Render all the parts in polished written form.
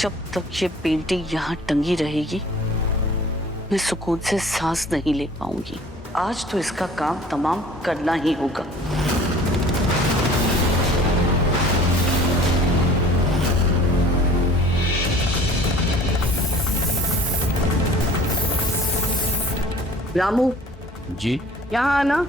जब तक ये पेंटिंग यहाँ टंगी रहेगी मैं सुकून से सांस नहीं ले पाऊंगी। आज तो इसका काम तमाम करना ही होगा। रामू जी। यहाँ आना।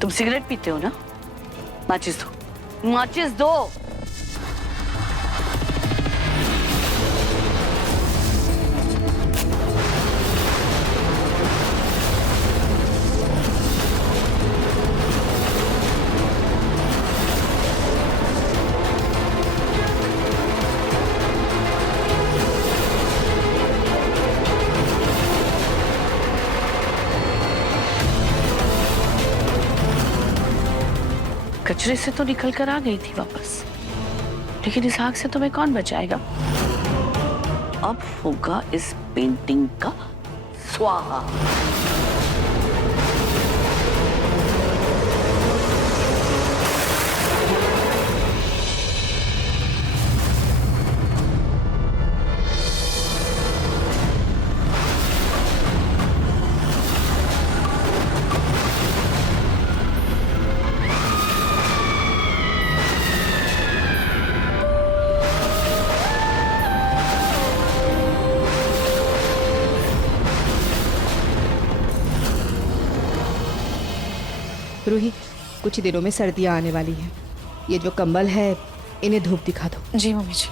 तुम सिगरेट पीते हो ना? माचिस दो, माचिस दो। कचरे से तो निकल कर आ गई थी वापस, लेकिन इस आग से तुम्हें कौन बचाएगा? अब होगा इस पेंटिंग का स्वाहा। रूही, कुछ ही दिनों में सर्दियाँ आने वाली हैं। ये जो कंबल है इन्हें धूप दिखा दो। जी मम्मी जी।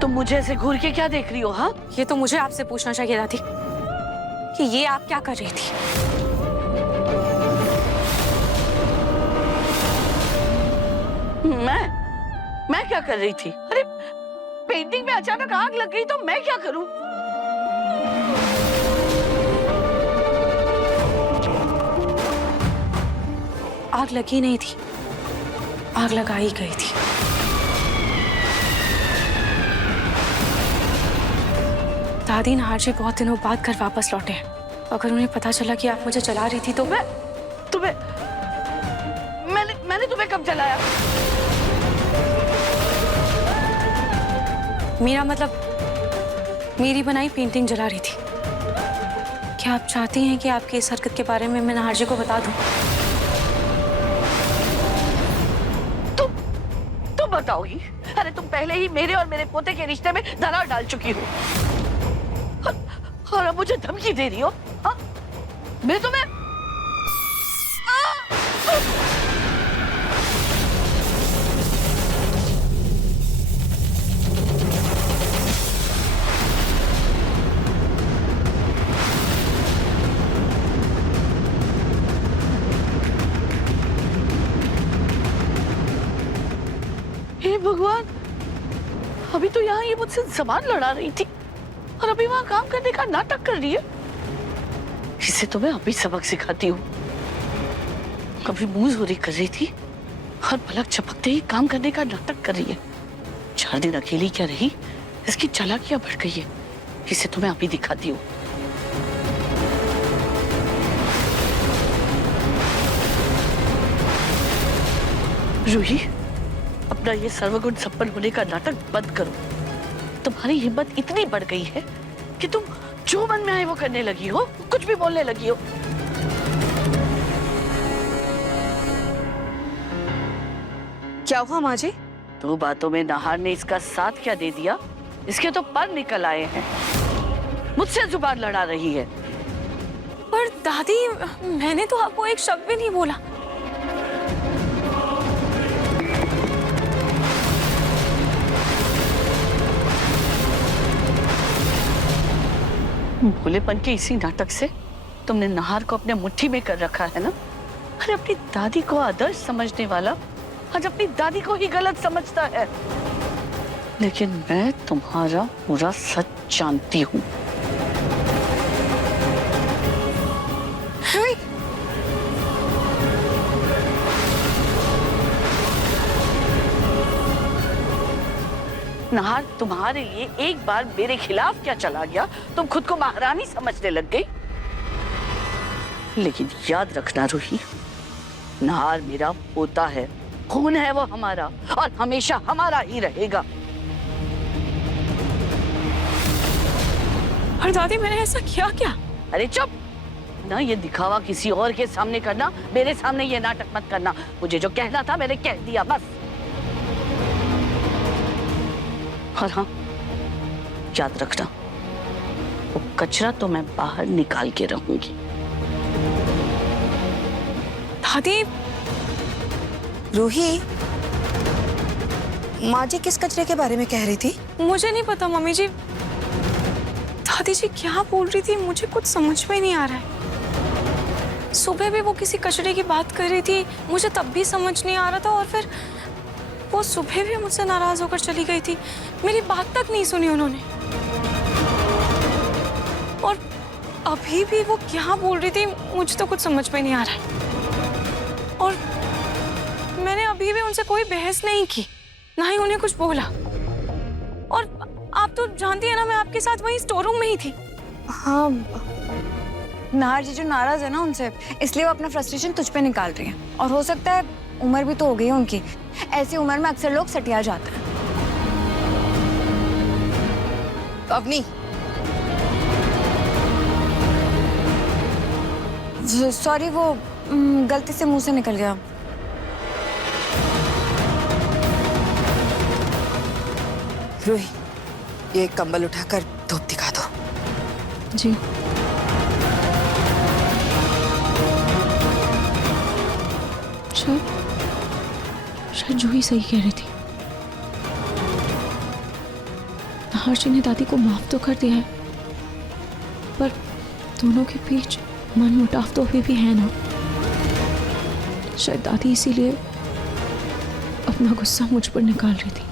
तुम मुझे ऐसे घूर के क्या देख रही हो? हाँ, ये तो मुझे आपसे पूछना चाहिए दादी कि ये आप क्या कर रही थी। मैं क्या कर रही थी? अरे पेंटिंग में अचानक आग लग गई तो मैं क्या करूं? आग लगी नहीं थी, आग लगाई गई थी। दादी नाहर जी बहुत दिनों बाद घर वापस लौटे हैं। अगर उन्हें पता चला कि आप मुझे जला रही थी तो मैंने तुम्हें कब जलाया? मेरा मतलब मेरी बनाई पेंटिंग जला रही थी। क्या आप चाहती हैं कि आपकी इस हरकत के बारे में मैं नाहर जी को बता दूं? तुम बताओगी? अरे तुम पहले ही मेरे और मेरे पोते के रिश्ते में दरार डाल चुकी हो और अब मुझे धमकी दे रही हो? हाँ? मैं तुम्हें हे भगवान, अभी तो यहाँ ये मुझसे जबान लड़ा रही थी और अभी वहां काम करने का नाटक कर रही है। इसे तो मैं अभी सबक सिखाती हूँ। कभी मुंह जोरी कर रही थी और पलक झपकते ही काम करने का नाटक कर रही है। 4 दिन अकेली क्या रही, इसकी चालाकियां बढ़ गई है। इसे तो मैं अभी दिखाती हूँ। रूही, अपना ये सर्वगुण संपन्न होने का नाटक बंद करो। तुम्हारी हिम्मत इतनी बढ़ गई है कि तुम जो मन में आए वो करने लगी हो, कुछ भी बोलने लगी हो। क्या हुआ माँ जी? 2 बातों में नाहर ने इसका साथ क्या दे दिया, इसके तो पर निकल आए हैं। मुझसे जुबान लड़ा रही है। पर दादी, मैंने तो आपको एक शब्द भी नहीं बोला। भोलेपन के इसी नाटक से तुमने नाहर को अपने मुट्ठी में कर रखा है ना। अरे अपनी दादी को आदर्श समझने वाला आज अपनी दादी को ही गलत समझता है। लेकिन मैं तुम्हारा पूरा सच जानती हूँ। रूही, नाहर, तुम्हारे लिए एक बार मेरे खिलाफ क्या चला गया, तुम खुद को महारानी समझने लग गई। लेकिन याद रखना रूही, नाहर मेरा पोता है, खून है वो हमारा और हमेशा हमारा ही रहेगा। और दादी मैंने ऐसा किया क्या? अरे चुप ना, ये दिखावा किसी और के सामने करना, मेरे सामने ये नाटक मत करना। मुझे जो कहना था मैंने कह दिया बस। और हाँ, याद रखना, वो कचरा तो मैं बाहर निकाल के रहूंगी। दादी, रूही, माँ जी किस कचरे के बारे में कह रही थी? मुझे नहीं पता मम्मी जी। दादी जी क्या बोल रही थी मुझे कुछ समझ में नहीं आ रहा है। सुबह भी वो किसी कचरे की बात कर रही थी, मुझे तब भी समझ नहीं आ रहा था, और फिर वो सुबह भी मुझसे नाराज होकर चली गई थी, मेरी बात तक नहीं सुनी उन्होंने। और अभी भी वो क्या बोल रही थी मुझे तो कुछ समझ में नहीं आ रहा है। और मैंने अभी भी उनसे कोई बहस नहीं की, ना ही उन्हें कुछ बोला। और आप तो जानती है ना, मैं आपके साथ वहीं स्टोर रूम में ही थी। हाँ, नाहर जी जो नाराज है ना उनसे, इसलिए वो अपना फ्रस्ट्रेशन तुझ पे निकाल रही है। और हो सकता है उम्र भी तो हो गई है उनकी, ऐसी उम्र में अक्सर लोग सटिया जाते हैं। अवनी, सॉरी, वो गलती से मुंह से निकल गया। रूही, ये कंबल उठाकर धूप दिखा दो। जी। शायद जूही सही कह रही थी। नाहर जी ने दादी को माफ तो कर दिया है, पर दोनों के बीच मनमुटाव तो अभी भी है ना। शायद दादी इसीलिए अपना गुस्सा मुझ पर निकाल रही थी।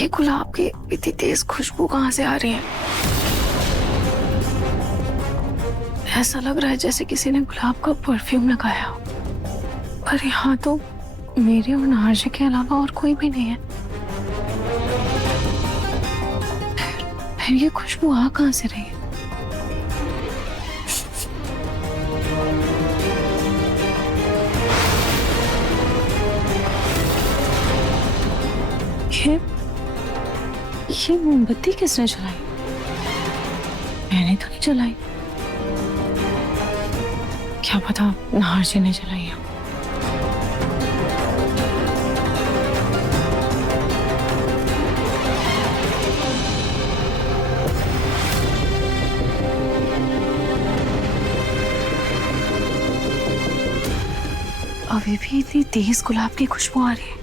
ये गुलाब की इतनी तेज खुशबू कहाँ से आ रही है? ऐसा लग रहा है जैसे किसी ने गुलाब का परफ्यूम लगाया हो। पर यहाँ तो मेरे और नार्जी के अलावा और कोई भी नहीं है। फिर ये खुशबू आ कहाँ से रही है? ये मोमबत्ती किसने जलाई? मैंने तो नहीं जलाई। क्या पता नार्जी ने जलाई है। अभी भी इतनी तेज गुलाब की खुशबू आ रही है।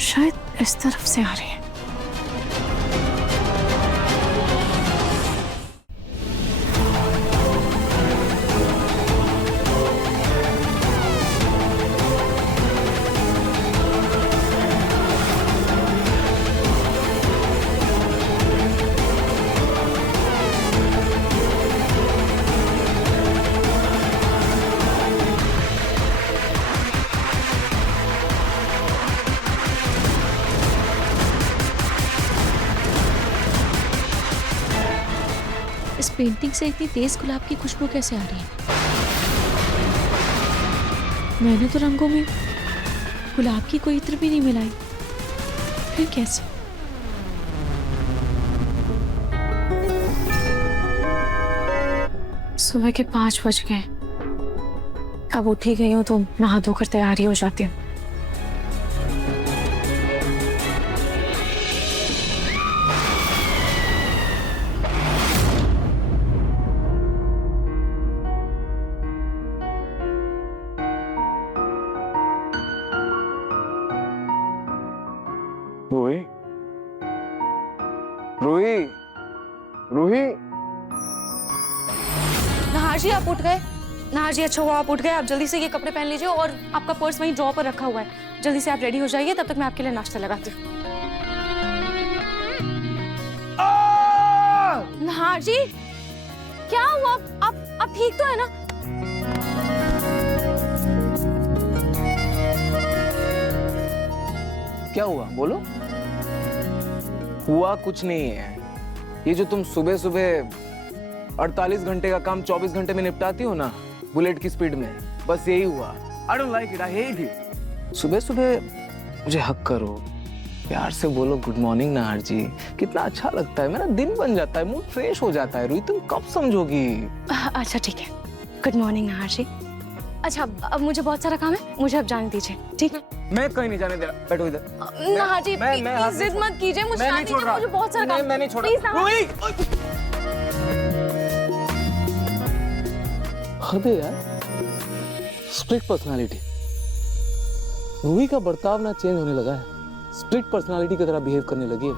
शायद इस तरफ से आ रही है। इस पेंटिंग से इतनी तेज गुलाब की खुशबू कैसे आ रही है? मैंने तो रंगों में गुलाब की कोई इत्र भी नहीं मिलाई, फिर कैसे? सुबह के 5 बज गए। अब उठ ही गई हूँ तो नहा धोकर तैयारी हो जाती हूँ। रूही, रूही, रूही। नहार जी आप उठ गए? नहार जी अच्छा हुआ आप उठ गए। आप जल्दी से ये कपड़े पहन लीजिए और आपका पर्स वहीं ड्रॉ पर रखा हुआ है। जल्दी से आप रेडी हो जाइए, तब तक मैं आपके लिए नाश्ता लगाती हूँ। नहार जी क्या हुआ? आप ठीक तो है ना? क्या हुआ बोलो? हुआ कुछ नहीं है। ये जो तुम सुबह सुबह 48 घंटे का काम 24 घंटे में निपटाती हो ना, बुलेट की स्पीड में, बस यही हुआ। I don't like it, I hate it। सुबह सुबह मुझे हक करो, प्यार से बोलो गुड मॉर्निंग नाहर जी। कितना अच्छा लगता है, मेरा दिन बन जाता है, मूड फ्रेश हो जाता है। रूही तुम कब समझोगी? अच्छा ठीक है, गुड मॉर्निंग नहार जी। अच्छा अब मुझे बहुत सारा काम है, मुझे अब जाने दीजिए, ठीक है? मैं कहीं नहीं जाने दे रहा, बैठो इधर। नहार जी प्लीज जिद मत कीजिए, मुझे जाने दीजिए, मुझे बहुत सारा काम। मैं नहीं छोड़ प्लीज रहा। हद है यार, स्प्लिट पर्सनालिटी। रूही का बर्ताव ना चेंज होने लगा है, स्प्लिट पर्सनालिटी की तरह बिहेव करने लगी है।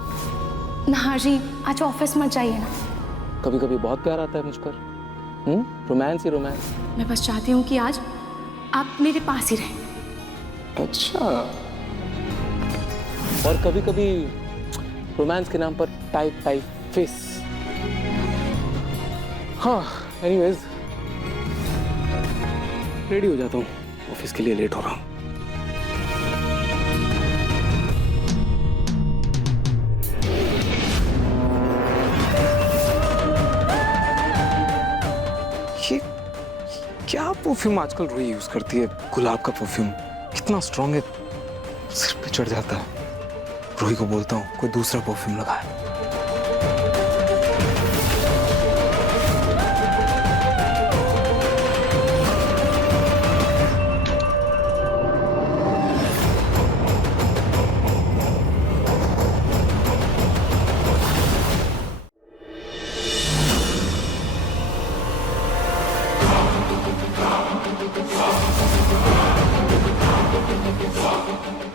नहार जी आज ऑफिस मत जाइए ना। कभी कभी बहुत प्यार आता है मुझ पर, रोमांस ही रोमांस। मैं बस चाहती हूँ कि आज आप मेरे पास ही रहें। अच्छा, और कभी कभी रोमांस के नाम पर टाइप टाइप फेस। हाँ, एनीवेज रेडी हो जाता हूँ, ऑफिस के लिए लेट हो रहा हूँ। ये क्या परफ्यूम आजकल रूही यूज करती है? गुलाब का परफ्यूम कितना स्ट्रॉन्ग है, सिर पे चढ़ जाता है। रूही को बोलता हूँ कोई दूसरा परफ्यूम लगाए।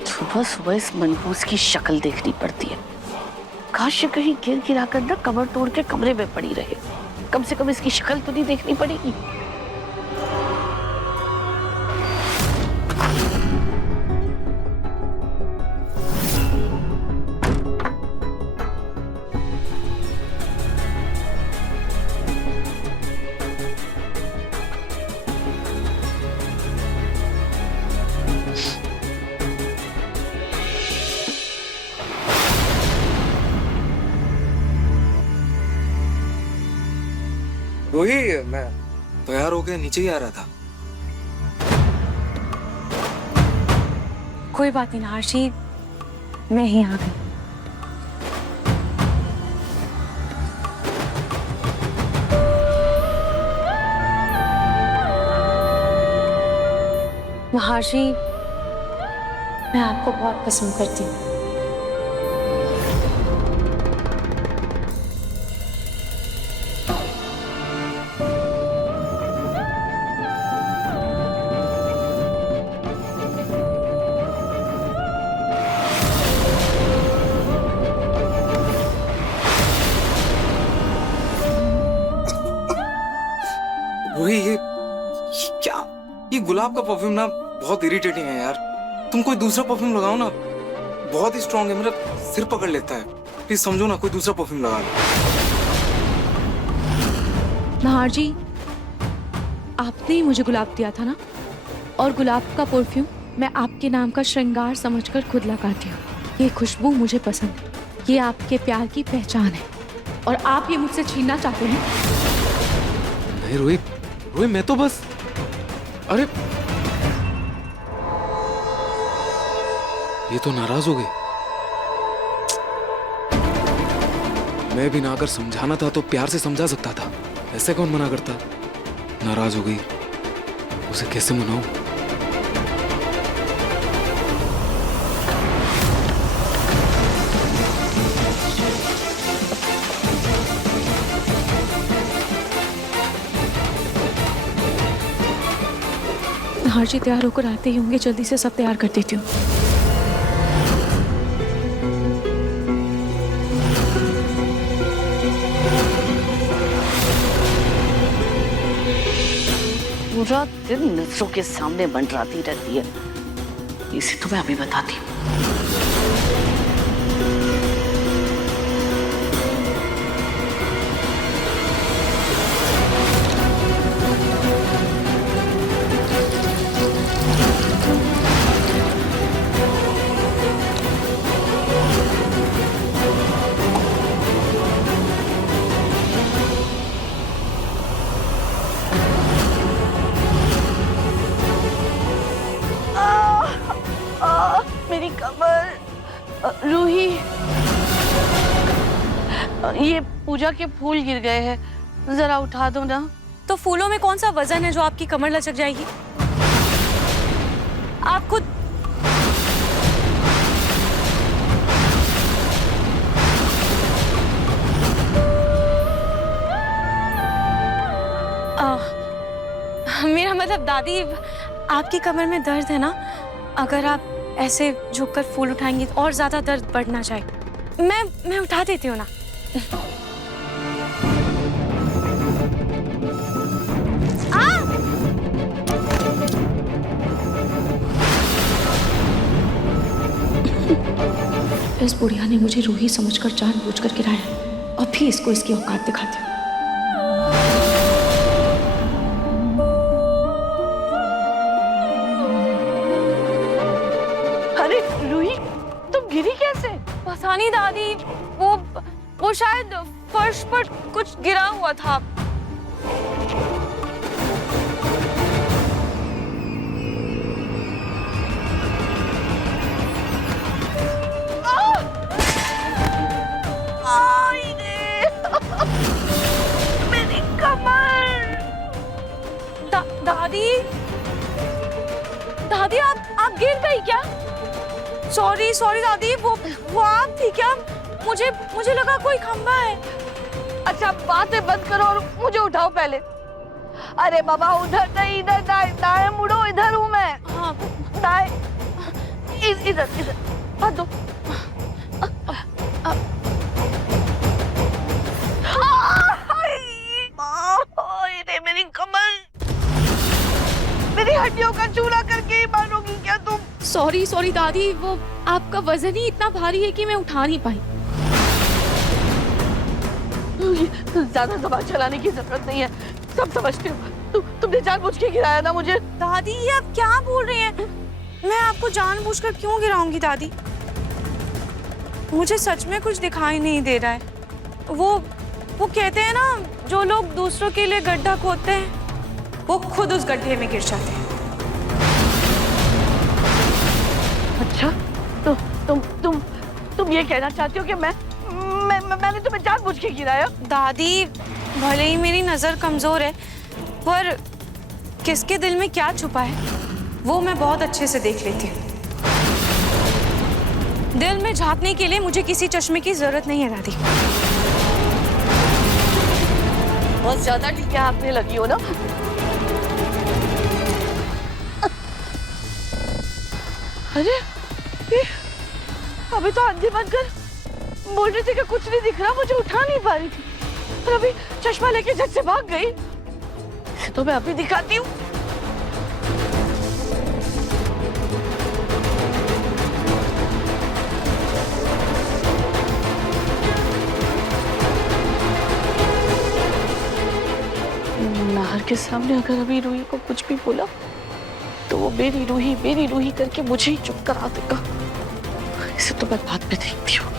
सुबह सुबह इस मनहूस की शक्ल देखनी पड़ती है। काश ये कहीं गिर गिराकर ना कमर तोड़ के कमरे में पड़ी रहे। कम से कम इसकी शक्ल तो नहीं देखनी पड़ेगी। रूही, मैं तैयार होके नीचे ही आ रहा था। कोई बात नहीं नारजी, मैं ही आ गई। महर्षि, मैं आपको बहुत पसंद करती हूँ। रूही, ये क्या? ये गुलाब का परफ्यूम ना बहुत इरिटेटिंग है यार। तुम कोई दूसरा परफ्यूम लगाओ ना, बहुत ही स्ट्रांग है, मेरा सिर पकड़ लेता है। प्लीज समझो ना, कोई दूसरा परफ्यूम लगा लो। नहार जी, आपने ही मुझे गुलाब दिया था ना, और गुलाब का परफ्यूम मैं आपके नाम का श्रृंगार समझकर खुद लगाती हूँ। ये खुशबू मुझे पसंद है, ये आपके प्यार की पहचान है, और आप ये मुझसे छीनना चाहते हैं। नहीं रूही, रूही मैं तो बस, अरे ये तो नाराज हो गई। मैं भी ना अगर समझाना था तो प्यार से समझा सकता था, ऐसे कौन मना करता? नाराज हो गई, उसे कैसे मनाऊं? नहार जी तैयार होकर आते ही होंगे, जल्दी से सब तैयार कर देती हूँ। पूरा दिन नजरों के सामने मंडराती रहती है। इसे तो मैं अभी बताती हूँ। मेरी कमर। रूही, ये पूजा के फूल गिर गए हैं, जरा उठा दो ना। तो फूलों में कौन सा वजन है जो आपकी कमर लचक जाएगी? आप खुद मेरा मतलब दादी, आपकी कमर में दर्द है ना? अगर आप ऐसे झुककर फूल उठाएंगी तो और ज्यादा दर्द बढ़ना चाहिए। मैं उठा देती हूँ ना। इस बुढ़िया ने मुझे रूही समझकर जानबूझकर गिराया, अब भी इसको इसकी औकात दिखाती हूँ। अरे रूही, तुम गिरी कैसे? पता नहीं दादी, वो शायद फर्श पर कुछ गिरा हुआ था। मेरी कमर। दादी, दादी आप गिर गई क्या? सॉरी दादी, वो आप थी क्या? मुझे लगा कोई खंबा है। अच्छा, बातें बंद करो और मुझे उठाओ पहले। अरे बाबा, उधर नहीं, इधर दाएं मुड़ो, इधर हूँ मैं। हाँ, दाएं, इधर हाथ दो। सॉरी सॉरी दादी, वो आपका वजन ही इतना भारी है कि मैं उठा नहीं पाई। ज्यादा दिमाग चलाने की जरूरत नहीं है, सब समझती हूँ। तुमने जानबूझ के गिराया ना मुझे। दादी ये आप क्या बोल रही हैं? मैं आपको जानबूझकर क्यों गिराऊंगी दादी? मुझे सच में कुछ दिखाई नहीं दे रहा है। वो कहते हैं ना, जो लोग दूसरों के लिए गड्ढा खोदते हैं वो खुद उस गड्ढे में गिर जाते हैं। अच्छा, तो तुम ये कहना चाहती हो कि मैंने तुम्हें जानबूझ के गिराया? दादी भले ही मेरी नजर कमजोर है, पर किसके दिल में क्या छुपा है वो मैं बहुत अच्छे से देख लेती हूँ। दिल में झांकने के लिए मुझे किसी चश्मे की जरूरत नहीं है दादी। बहुत ज्यादा टीके आपने लगी हो ना। अरे अभी तो आंधी बंद कर बोल रही थी कि कुछ नहीं दिख रहा, मुझे उठा नहीं पा रही थी, और अभी चश्मा लेके झट से भाग गई। इसे तो मैं अभी दिखाती हूँ। नाहर के सामने अगर अभी रूही को कुछ भी बोला तो वो मेरी रूही करके मुझे ही चुप करा देगा। इसे तो मैं बाद में देखती हूँ।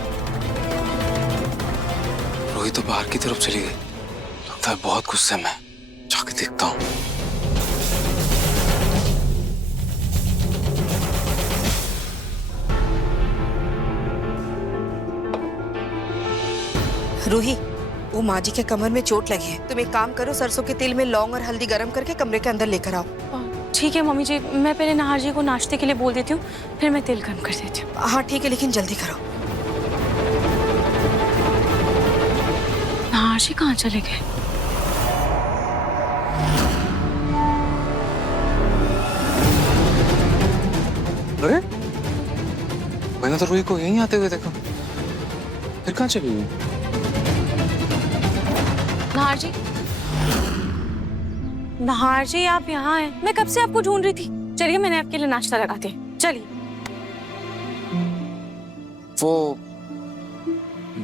रूही तो बाहर की तरफ चली गई, लगता है बहुत गुस्से में। जाके देखता हूँ। रूही, वो माँ जी के कमर में चोट लगी है। तुम एक काम करो, सरसों के तेल में लौंग और हल्दी गरम करके कमरे के अंदर लेकर आओ। ठीक है मम्मी जी, मैं पहले नाहर जी को नाश्ते के लिए बोल देती हूँ, फिर मैं तेल गर्म कर देती हूँ। हाँ ठीक है, लेकिन जल्दी करो। नाहर जी कहाँ चले गए? अरे मैंने तो रूही को यहीं आते हुए देखा, फिर कहाँ चली गई? नाहर जी आप यहाँ हैं? मैं कब से आपको ढूंढ रही थी। चलिए मैंने आपके लिए नाश्ता लगाते हैं, चलिए।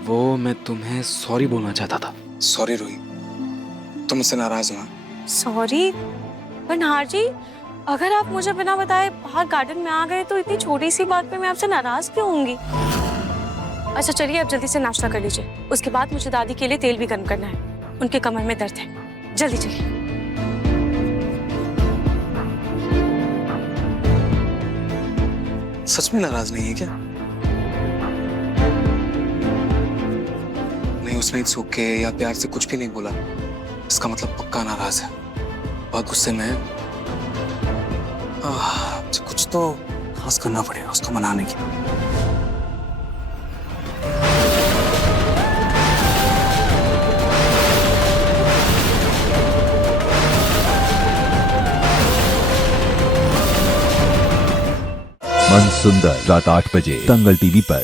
वो मैं तुम्हें सॉरी बोलना चाहता था। सॉरी रूही, तुम मुझसे नाराज हो? सॉरी? पर नाहर जी, अगर आप मुझे बिना बताए बाहर गार्डन में आ गए तो इतनी छोटी सी बात पे मैं आपसे नाराज क्यों होंगी? अच्छा चलिए, आप जल्दी से नाश्ता कर लीजिए, उसके बाद मुझे दादी के लिए तेल भी गर्म करना है, उनके कमर में दर्द है। जल्दी चलिए। सच में नाराज नहीं है क्या? नहीं, उसने सूख के या प्यार से कुछ भी नहीं बोला, इसका मतलब पक्का नाराज है, बहुत गुस्से में है। कुछ तो खास करना पड़ेगा उसको मनाने के लिए। मन सुंदर रात 8 बजे दंगल टीवी पर।